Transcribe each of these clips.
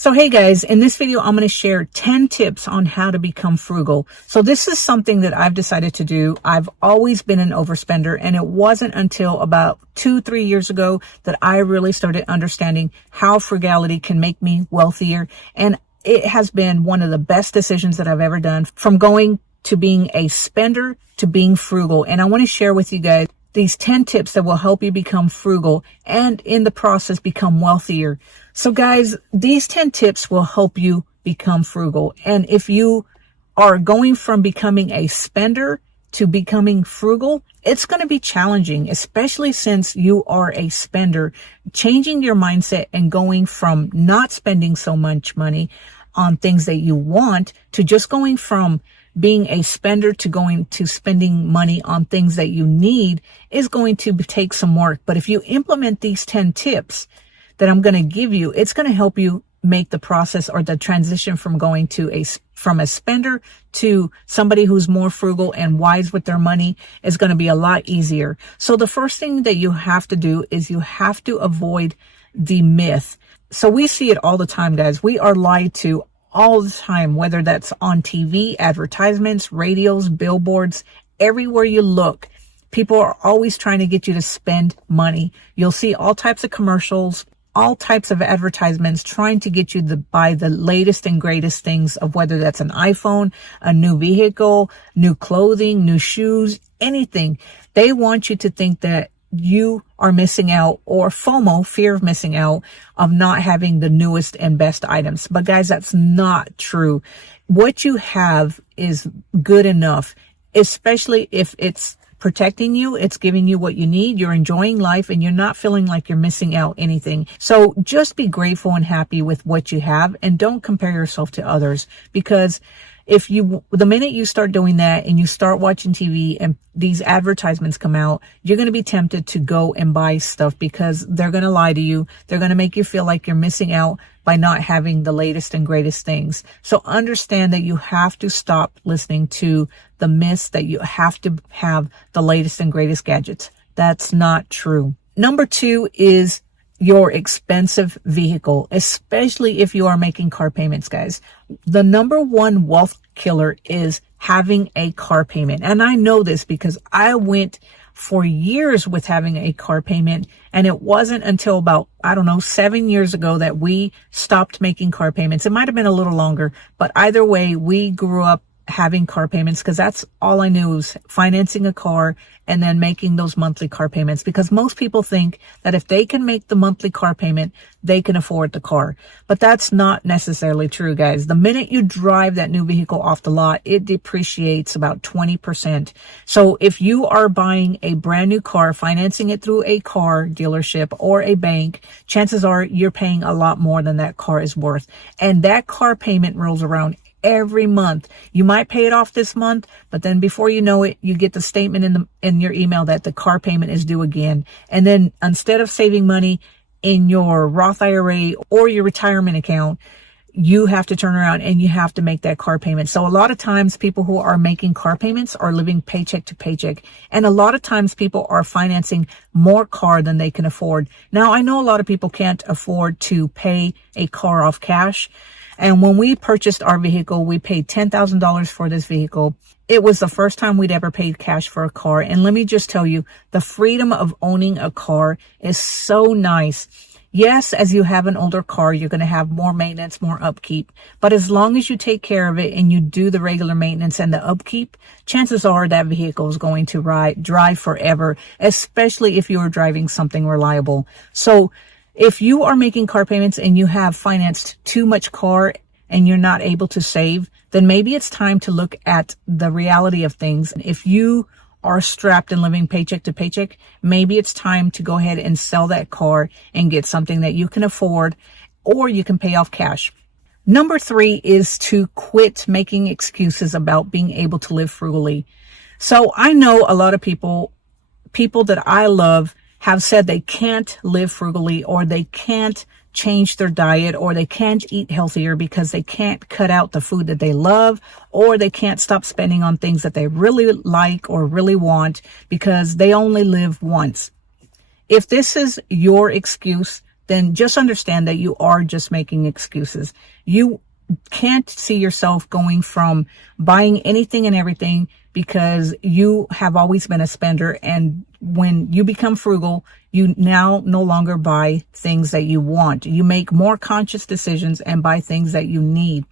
So hey guys, in this video, I'm going to share 10 tips on how to become frugal. So this is something that I've decided to do. I've always been an overspender, and it wasn't until about 2-3 years ago that I really started understanding how frugality can make me wealthier. And it has been one of the best decisions that I've ever done, from going to being a spender to being frugal. And I want to share with you guys these 10 tips that will help you become frugal and in the process become wealthier. So guys, these 10 tips will help you become frugal. And if you are going from becoming a spender to becoming frugal, it's going to be challenging, especially since you are a spender. Changing your mindset and going from not spending so much money on things that you want to just going from being a spender to going to spending money on things that you need is going to take some work. But if you implement these 10 tips that I'm going to give you, it's going to help you make the process or the transition from going to from a spender to somebody who's more frugal and wise with their money is going to be a lot easier. So the first thing that you have to do is you have to avoid the myth. So we see it all the time, guys. We are lied to all the time, whether that's on TV, advertisements, radios, billboards, everywhere you look. People are always trying to get you to spend money. You'll see all types of commercials, all types of advertisements trying to get you to buy the latest and greatest things, of whether that's an iPhone, a new vehicle, new clothing, new shoes, anything. They want you to think that you are missing out, or FOMO, fear of missing out, of not having the newest and best items. But guys, that's not true. What you have is good enough, especially if it's protecting you, it's giving you what you need, you're enjoying life, and you're not feeling like you're missing out anything. So just be grateful and happy with what you have, and don't compare yourself to others, because the minute you start doing that and you start watching TV and these advertisements come out, you're going to be tempted to go and buy stuff, because they're going to lie to you. They're going to make you feel like you're missing out by not having the latest and greatest things. So understand that you have to stop listening to the myths that you have to have the latest and greatest gadgets. That's not true. Number 2 is your expensive vehicle, especially if you are making car payments, guys. The number one wealth killer is having a car payment. And I know this because I went for years with having a car payment, and it wasn't until about, 7 years ago that we stopped making car payments. It might have been a little longer, but either way, we grew up having car payments, because that's all I knew, was financing a car and then making those monthly car payments, because most people think that if they can make the monthly car payment, they can afford the car. But that's not necessarily true, guys. The minute you drive that new vehicle off the lot, it depreciates about 20%. So if you are buying a brand new car, financing it through a car dealership or a bank, chances are you're paying a lot more than that car is worth. And that car payment rolls around every month. You might pay it off this month, but then before you know it, you get the statement in your email that the car payment is due again. And then instead of saving money in your Roth IRA or your retirement account, you have to turn around and you have to make that car payment. So a lot of times people who are making car payments are living paycheck to paycheck. And a lot of times people are financing more car than they can afford. Now, I know a lot of people can't afford to pay a car off cash. And when we purchased our vehicle, we paid $10,000 for this vehicle. It was the first time we'd ever paid cash for a car. And let me just tell you, the freedom of owning a car is so nice. Yes, as you have an older car, you're going to have more maintenance, more upkeep. But as long as you take care of it and you do the regular maintenance and the upkeep, chances are that vehicle is going to drive forever, especially if you are driving something reliable. So if you are making car payments and you have financed too much car and you're not able to save, then maybe it's time to look at the reality of things. If you are strapped and living paycheck to paycheck, maybe it's time to go ahead and sell that car and get something that you can afford, or you can pay off cash. Number 3 is to quit making excuses about being able to live frugally. So I know a lot of people that I love have said they can't live frugally, or they can't change their diet, or they can't eat healthier because they can't cut out the food that they love, or they can't stop spending on things that they really like or really want because they only live once. If this is your excuse, then just understand that you are just making excuses. You can't see yourself going from buying anything and everything because you have always been a spender. And when you become frugal, you now no longer buy things that you want. You make more conscious decisions and buy things that you need.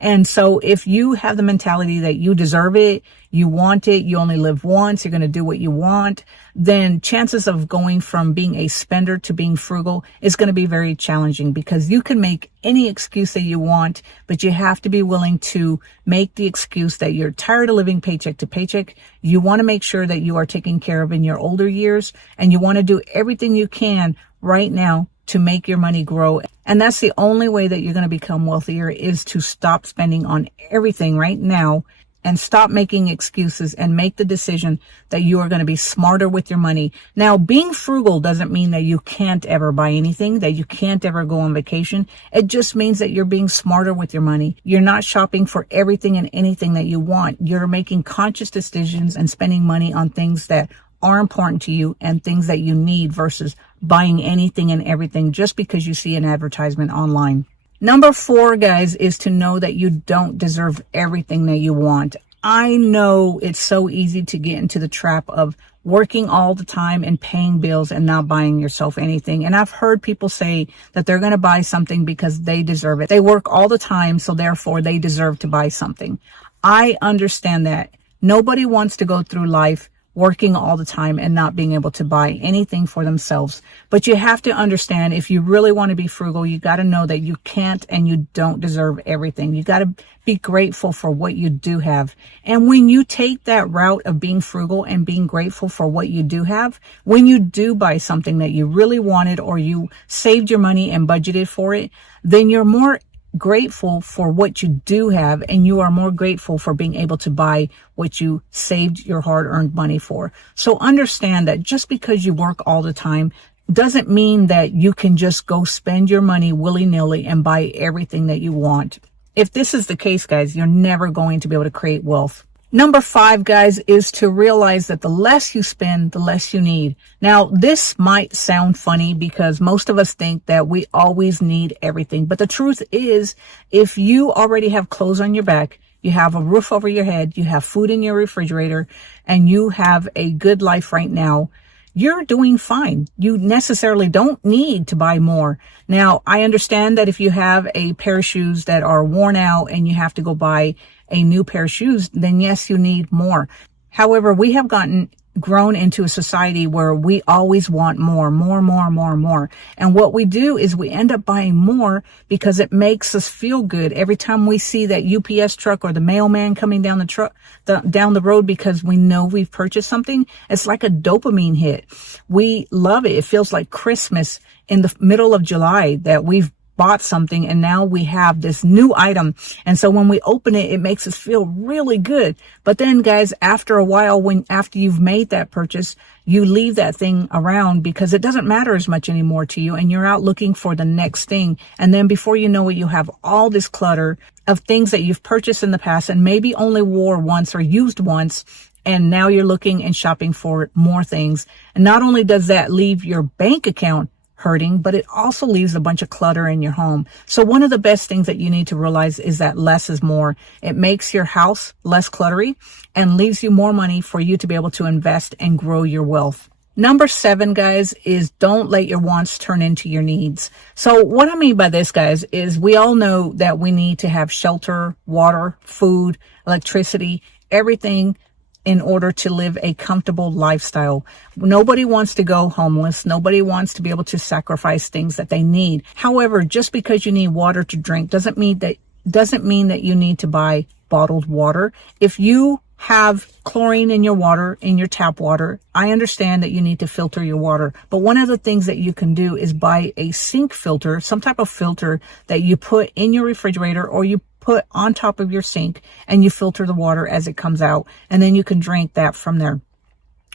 And so if you have the mentality that you deserve it, you want it, you only live once, you're going to do what you want, then chances of going from being a spender to being frugal is going to be very challenging, because you can make any excuse that you want, but you have to be willing to make the excuse that you're tired of living paycheck to paycheck. You want to make sure that you are taken care of in your older years, and you want to do everything you can right now to make your money grow. And that's the only way that you're going to become wealthier, is to stop spending on everything right now and stop making excuses and make the decision that you are going to be smarter with your money. Now, being frugal doesn't mean that you can't ever buy anything, that you can't ever go on vacation. It just means that you're being smarter with your money. You're not shopping for everything and anything that you want. You're making conscious decisions and spending money on things that are important to you and things that you need, versus buying anything and everything just because you see an advertisement online. Number 4, guys, is to know that you don't deserve everything that you want. I know it's so easy to get into the trap of working all the time and paying bills and not buying yourself anything. And I've heard people say that they're going to buy something because they deserve it. They work all the time, so therefore they deserve to buy something. I understand that. Nobody wants to go through life working all the time and not being able to buy anything for themselves. But you have to understand, if you really want to be frugal, you got to know that you can't and you don't deserve everything. You got to be grateful for what you do have. And when you take that route of being frugal and being grateful for what you do have, when you do buy something that you really wanted, or you saved your money and budgeted for it, then you're more grateful for what you do have, and you are more grateful for being able to buy what you saved your hard-earned money for. So understand that just because you work all the time doesn't mean that you can just go spend your money willy-nilly and buy everything that you want. If this is the case, guys, you're never going to be able to create wealth. Number 5, guys, is to realize that the less you spend, the less you need. Now, this might sound funny because most of us think that we always need everything. But the truth is, if you already have clothes on your back, you have a roof over your head, you have food in your refrigerator, and you have a good life right now, you're doing fine. You necessarily don't need to buy more. Now, I understand that if you have a pair of shoes that are worn out and you have to go buy a new pair of shoes, then yes, you need more. However, we have grown into a society where we always want more. And what we do is we end up buying more because it makes us feel good every time we see that UPS truck or the mailman coming down down the road, because we know we've purchased something. It's like a dopamine hit. We love it. It feels like Christmas in the middle of July that we've bought something and now we have this new item. And so when we open it, it makes us feel really good. But then, guys, after a while, after you've made that purchase, you leave that thing around because it doesn't matter as much anymore to you, and you're out looking for the next thing. And then before you know it, you have all this clutter of things that you've purchased in the past and maybe only wore once or used once. And now you're looking and shopping for more things. And not only does that leave your bank account hurting, but it also leaves a bunch of clutter in your home. So one of the best things that you need to realize is that less is more. It makes your house less cluttery and leaves you more money for you to be able to invest and grow your wealth. Number 7, guys, is don't let your wants turn into your needs. So what I mean by this, guys, is we all know that we need to have shelter, water, food, electricity, everything in order to live a comfortable lifestyle. Nobody wants to go homeless. Nobody wants to be able to sacrifice things that they need. However, just because you need water to drink doesn't mean that you need to buy bottled water. If you have chlorine in your water, in your tap water, I understand that you need to filter your water. But one of the things that you can do is buy a sink filter, some type of filter that you put in your refrigerator or you put on top of your sink, and you filter the water as it comes out, and then you can drink that from there.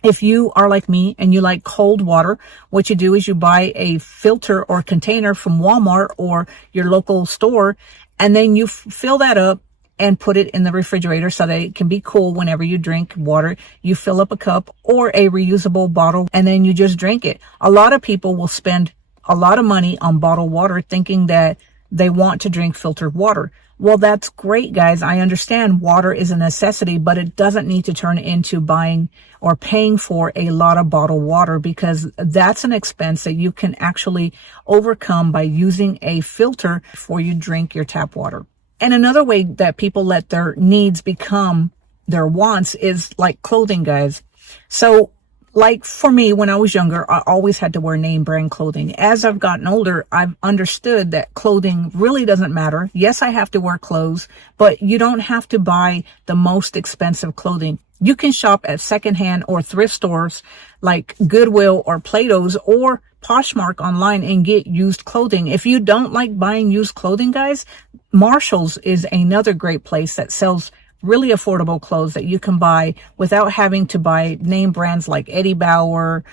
If you are like me and you like cold water, what you do is you buy a filter or container from Walmart or your local store, and then you fill that up and put it in the refrigerator so that it can be cool whenever you drink water. You fill up a cup or a reusable bottle, and then you just drink it. A lot of people will spend a lot of money on bottled water thinking that they want to drink filtered water. Well, that's great, guys. I understand water is a necessity, but it doesn't need to turn into buying or paying for a lot of bottled water, because that's an expense that you can actually overcome by using a filter before you drink your tap water. And another way that people let their needs become their wants is like clothing, guys. So like for me, when I was younger, I always had to wear name brand clothing. As I've gotten older, I've understood that clothing really doesn't matter. Yes, I have to wear clothes, but you don't have to buy the most expensive clothing. You can shop at secondhand or thrift stores like Goodwill or Plato's or Poshmark online and get used clothing. If you don't like buying used clothing, guys, Marshall's is another great place that sells really affordable clothes that you can buy without having to buy name brands like Eddie Bauer,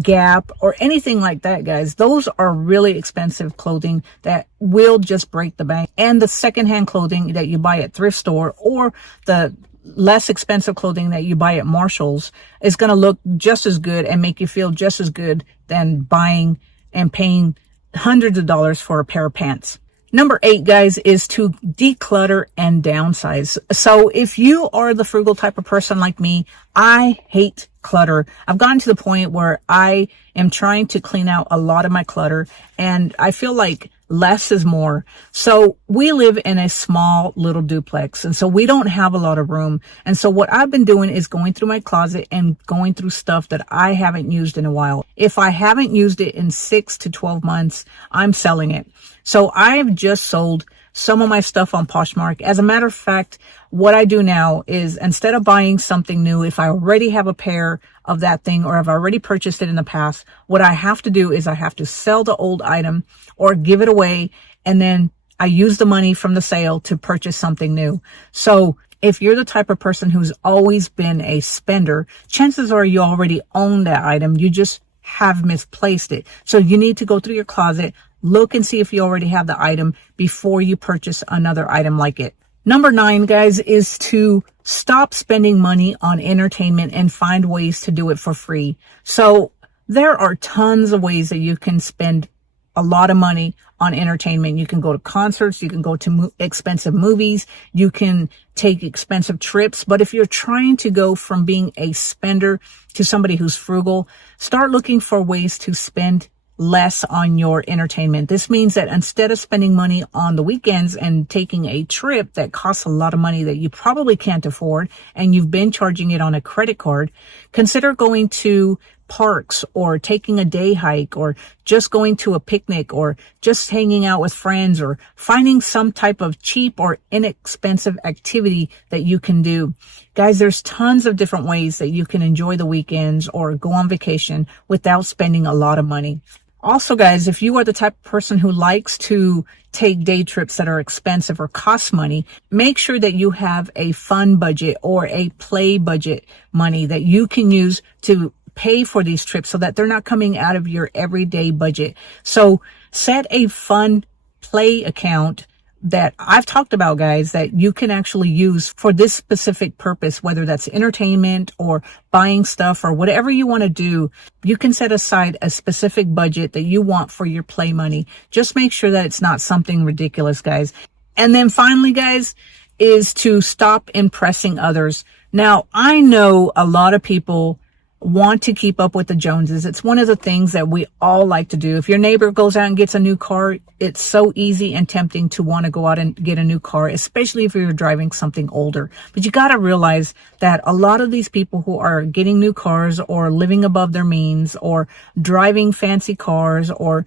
Gap, or anything like that, guys. Those are really expensive clothing that will just break the bank. And the secondhand clothing that you buy at thrift store or the less expensive clothing that you buy at Marshall's is going to look just as good and make you feel just as good than buying and paying hundreds of dollars for a pair of pants. Number 8, guys, is to declutter and downsize. So if you are the frugal type of person like me, I hate clutter. I've gotten to the point where I am trying to clean out a lot of my clutter, and I feel like less is more. So we live in a small little duplex, and so we don't have a lot of room. And so what I've been doing is going through my closet and going through stuff that I haven't used in a while. If I haven't used it in 6 to 12 months, I'm selling it. So I've just sold some of my stuff on Poshmark. As a matter of fact, what I do now is instead of buying something new, if I already have a pair of that thing or I've already purchased it in the past, what I have to do is I have to sell the old item or give it away, and then I use the money from the sale to purchase something new. So if you're the type of person who's always been a spender, chances are you already own that item. You just have misplaced it. So you need to go through your closet, look and see if you already have the item before you purchase another item like it. Number 9, guys, is to stop spending money on entertainment and find ways to do it for free. So there are tons of ways that you can spend a lot of money on entertainment. You can go to concerts, you can go to expensive movies, you can take expensive trips. But if you're trying to go from being a spender to somebody who's frugal, start looking for ways to spend less on your entertainment. This means that instead of spending money on the weekends and taking a trip that costs a lot of money that you probably can't afford and you've been charging it on a credit card, consider going to parks or taking a day hike or just going to a picnic or just hanging out with friends or finding some type of cheap or inexpensive activity that you can do. Guys, there's tons of different ways that you can enjoy the weekends or go on vacation without spending a lot of money. Also, guys, if you are the type of person who likes to take day trips that are expensive or cost money, make sure that you have a fun budget or a play budget money that you can use to pay for these trips so that they're not coming out of your everyday budget. So set a fun play account that I've talked about, guys, that you can actually use for this specific purpose, whether that's entertainment or buying stuff or whatever you want to do. You can set aside a specific budget that you want for your play money. Just make sure that it's not something ridiculous, guys. And then finally, guys, is to stop impressing others. Now, I know a lot of people want to keep up with the Joneses. It's one of the things that we all like to do. If your neighbor goes out and gets a new car, it's so easy and tempting to want to go out and get a new car, especially if you're driving something older. But you got to realize that a lot of these people who are getting new cars or living above their means or driving fancy cars or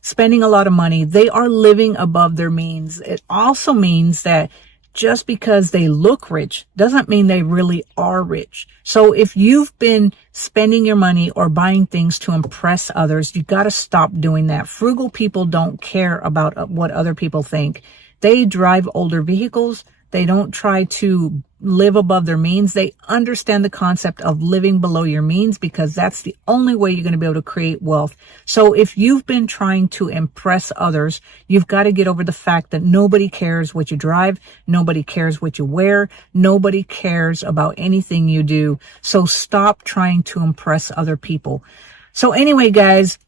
spending a lot of money, they are living above their means. It also means that just because they look rich doesn't mean they really are rich. So if you've been spending your money or buying things to impress others, you got to stop doing that. Frugal people don't care about what other people think. They drive older vehicles. They don't try to live above their means. They understand the concept of living below your means because that's the only way you're going to be able to create wealth. So if you've been trying to impress others, you've got to get over the fact that nobody cares what you drive. Nobody cares what you wear. Nobody cares about anything you do. So stop trying to impress other people. So anyway, guys,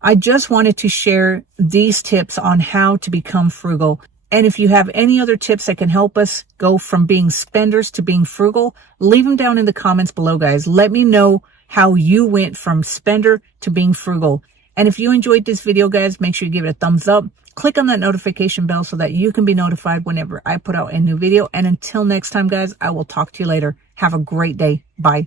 I just wanted to share these tips on how to become frugal. And if you have any other tips that can help us go from being spenders to being frugal, leave them down in the comments below, guys. Let me know how you went from spender to being frugal. And if you enjoyed this video, guys, make sure you give it a thumbs up. Click on that notification bell so that you can be notified whenever I put out a new video. And until next time, guys, I will talk to you later. Have a great day. Bye.